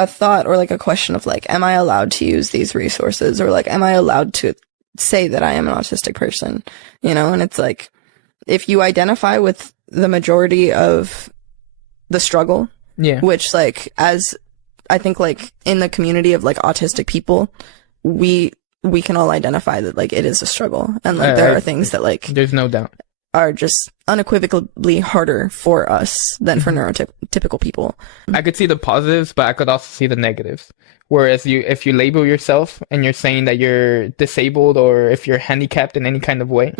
a thought or like a question of like, am I allowed to use these resources, or like, am I allowed to say that I am an autistic person, you know? And it's like, if you identify with the majority of the struggle, which like, as I think like in the community of like autistic people, we can all identify that like it is a struggle, and like there are things that like there's no doubt are just unequivocally harder for us than for neurotypical people. I could see the positives, but I could also see the negatives. Whereas if you label yourself and you're saying that you're disabled, or if you're handicapped in any kind of way,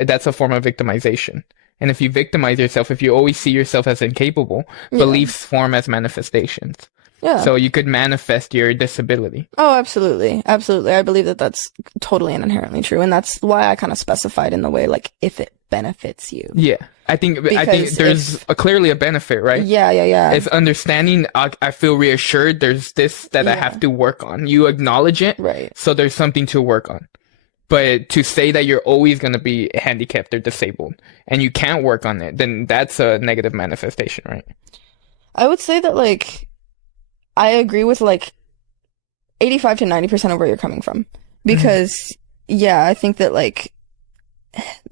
that's a form of victimization. And if you victimize yourself, if you always see yourself as incapable, beliefs form as manifestations. Yeah. So you could manifest your disability. Oh, absolutely. Absolutely. I believe that that's totally and inherently true. And that's why I kind of specified in the way, like, if it benefits you. Yeah. I think there's clearly a benefit, right? Yeah. It's understanding, I feel reassured, there's this that I have to work on. You acknowledge it. Right. So there's something to work on. But to say that you're always going to be handicapped or disabled and you can't work on it, then that's a negative manifestation, right? I would say that, like, I agree with like 85 to 90% of where you're coming from, because I think that like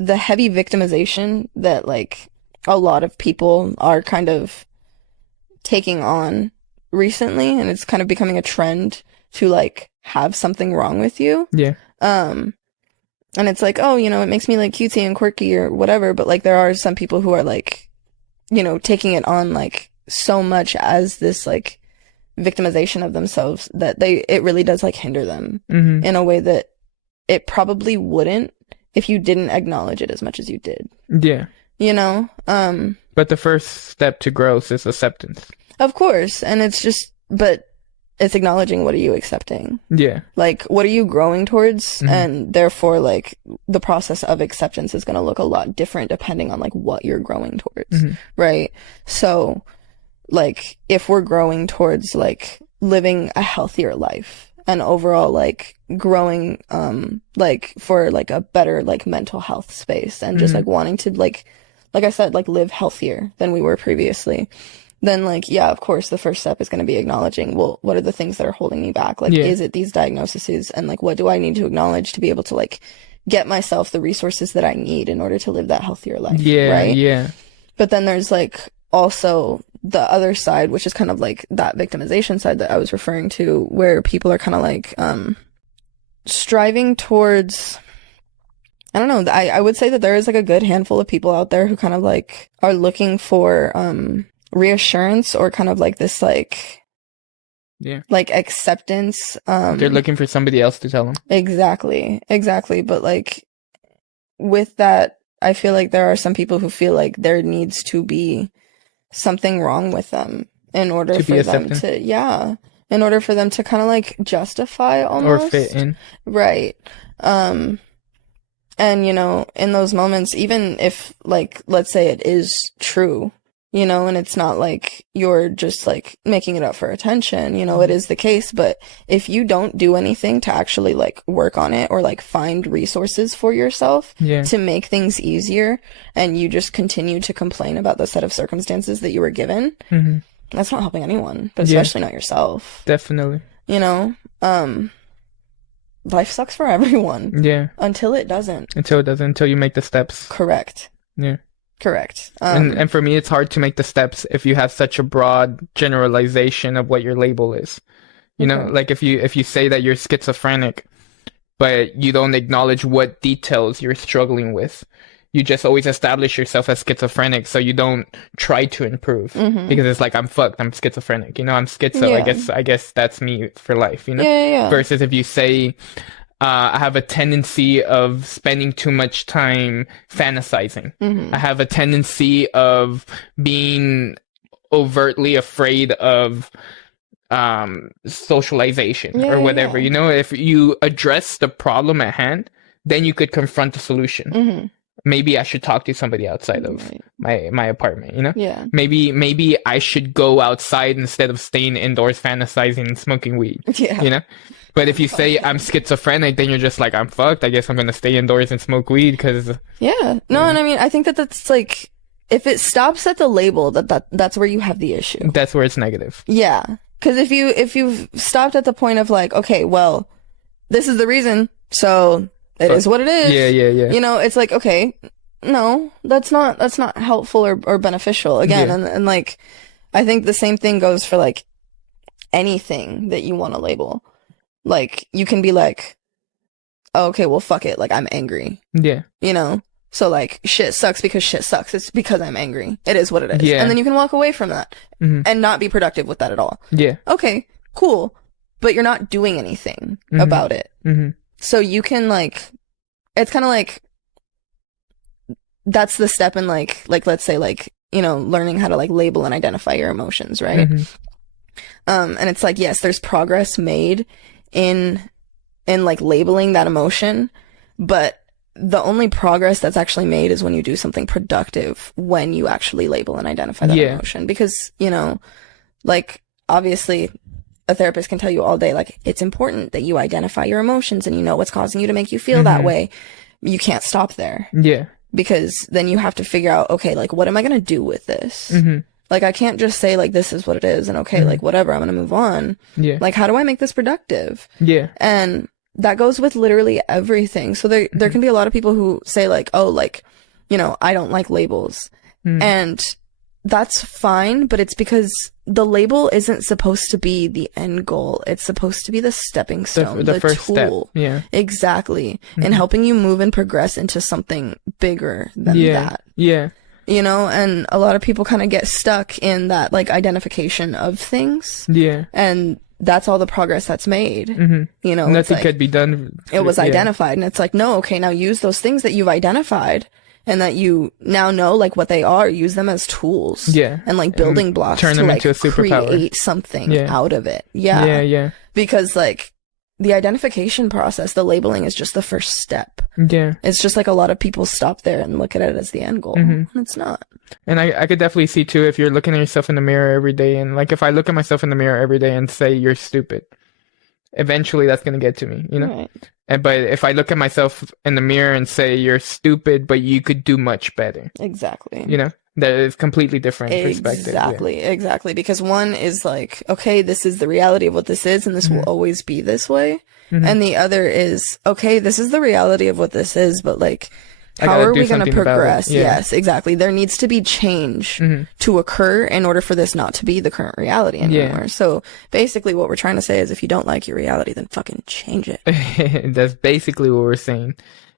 the heavy victimization that like a lot of people are kind of taking on recently, and it's kind of becoming a trend to like have something wrong with you. Yeah. And it's like, oh, you know, it makes me like cutesy and quirky or whatever, but like there are some people who are like, you know, taking it on like so much as this like victimization of themselves that it really does like hinder them in a way that it probably wouldn't if you didn't acknowledge it as much as you did. Yeah. You know? But the first step to growth is acceptance. Of course. And but it's acknowledging, what are you accepting? Yeah. Like, what are you growing towards? And therefore, like, the process of acceptance is going to look a lot different depending on like what you're growing towards. Right? So, like, if we're growing towards like living a healthier life and overall like growing like for like a better like mental health space, and just like wanting to like I said, like live healthier than we were previously, then like, yeah, of course the first step is going to be acknowledging, well, what are the things that are holding me back? Like, is it these diagnoses, and like what do I need to acknowledge to be able to like get myself the resources that I need in order to live that healthier life? Right? But then there's like also the other side, which is kind of like that victimization side that I was referring to, where people are kind of like striving towards, I don't know, I would say that there is like a good handful of people out there who kind of like are looking for reassurance, or kind of like this like like acceptance. They're looking for somebody else to tell them. Exactly. But like with that, I feel like there are some people who feel like there needs to be something wrong with them in order for them to, in order for them to kind of like justify almost. Or fit in. Right. And, you know, in those moments, even if like, let's say it is true, you know, and it's not like you're just like making it up for attention, you know, it is the case. But if you don't do anything to actually like work on it, or like find resources for yourself to make things easier, and you just continue to complain about the set of circumstances that you were given, that's not helping anyone, but especially not yourself. Definitely. You know, life sucks for everyone. Yeah. Until it doesn't. Until you make the steps. Correct. Yeah. Correct. And for me, it's hard to make the steps if you have such a broad generalization of what your label is. You know, like if you say that you're schizophrenic, but you don't acknowledge what details you're struggling with, you just always establish yourself as schizophrenic, so you don't try to improve, because it's like, I'm fucked, I'm schizophrenic, you know, I'm schizo, I guess that's me for life, you know? Versus if you say, I have a tendency of spending too much time fantasizing. I have a tendency of being overtly afraid of socialization or whatever. You know, if you address the problem at hand, then you could confront the solution. Maybe I should talk to somebody outside of my apartment, you know? Yeah. Maybe I should go outside instead of staying indoors fantasizing and smoking weed. You know? But if you say I'm schizophrenic, then you're just like, I'm fucked. I guess I'm going to stay indoors and smoke weed because... Yeah. No, and I mean, I think that's like, if it stops at the label, that's where you have the issue. That's where it's negative. Yeah. Because if you've stopped at the point of like, okay, well, this is the reason, so it is what it is. Yeah. You know, it's like, okay, no, that's not helpful or beneficial. Again, and like, I think the same thing goes for like anything that you want to label. Like, you can be like, oh, okay, well, fuck it. Like, I'm angry. Yeah. You know? So, like, shit sucks because shit sucks. It's because I'm angry. It is what it is. Yeah. And then you can walk away from that and not be productive with that at all. Yeah. Okay, cool. But you're not doing anything about it. So you can, like, it's kind of like, that's the step in, like, let's say, like, you know, learning how to, like, label and identify your emotions, right? And it's like, yes, there's progress made in like labeling that emotion, but the only progress that's actually made is when you do something productive when you actually label and identify that emotion. Because, you know, like, obviously a therapist can tell you all day, like, it's important that you identify your emotions and you know what's causing you to make you feel that way. You can't stop there. Yeah. Because then you have to figure out, okay, like, what am I going to do with this? Like, I can't just say, like, this is what it is, and okay, like, whatever, I'm going to move on. Yeah. Like, how do I make this productive? Yeah. And that goes with literally everything. So there can be a lot of people who say, like, oh, like, you know, I don't like labels. And that's fine, but it's because the label isn't supposed to be the end goal. It's supposed to be the stepping stone, the first tool. Step. Yeah. Exactly. And helping you move and progress into something bigger than that. Yeah. You know, and a lot of people kind of get stuck in that, like, identification of things. Yeah. And that's all the progress that's made. You know, nothing could be done. It was identified, and it's like, no, okay, now use those things that you've identified and that you now know, like, what they are. Use them as tools. Yeah. And, like, building blocks turn them to, into like, a superpower. Create something out of it. Yeah. Yeah. Because, like, the identification process, the labeling is just the first step. Yeah. It's just like a lot of people stop there and look at it as the end goal. And it's not. And I could definitely see too, if you're looking at yourself in the mirror every day, and like, if I look at myself in the mirror every day and say you're stupid, eventually that's going to get to me, you know? Right. But if I look at myself in the mirror and say you're stupid, but you could do much better. Exactly. You know? That is completely different perspective. Exactly. Because one is like, okay, this is the reality of what this is, and this will always be this way. And the other is, okay, this is the reality of what this is, but like, how are we going to progress? Yes, exactly. There needs to be change to occur in order for this not to be the current reality anymore. So basically what we're trying to say is, if you don't like your reality, then fucking change it. That's basically what we're saying.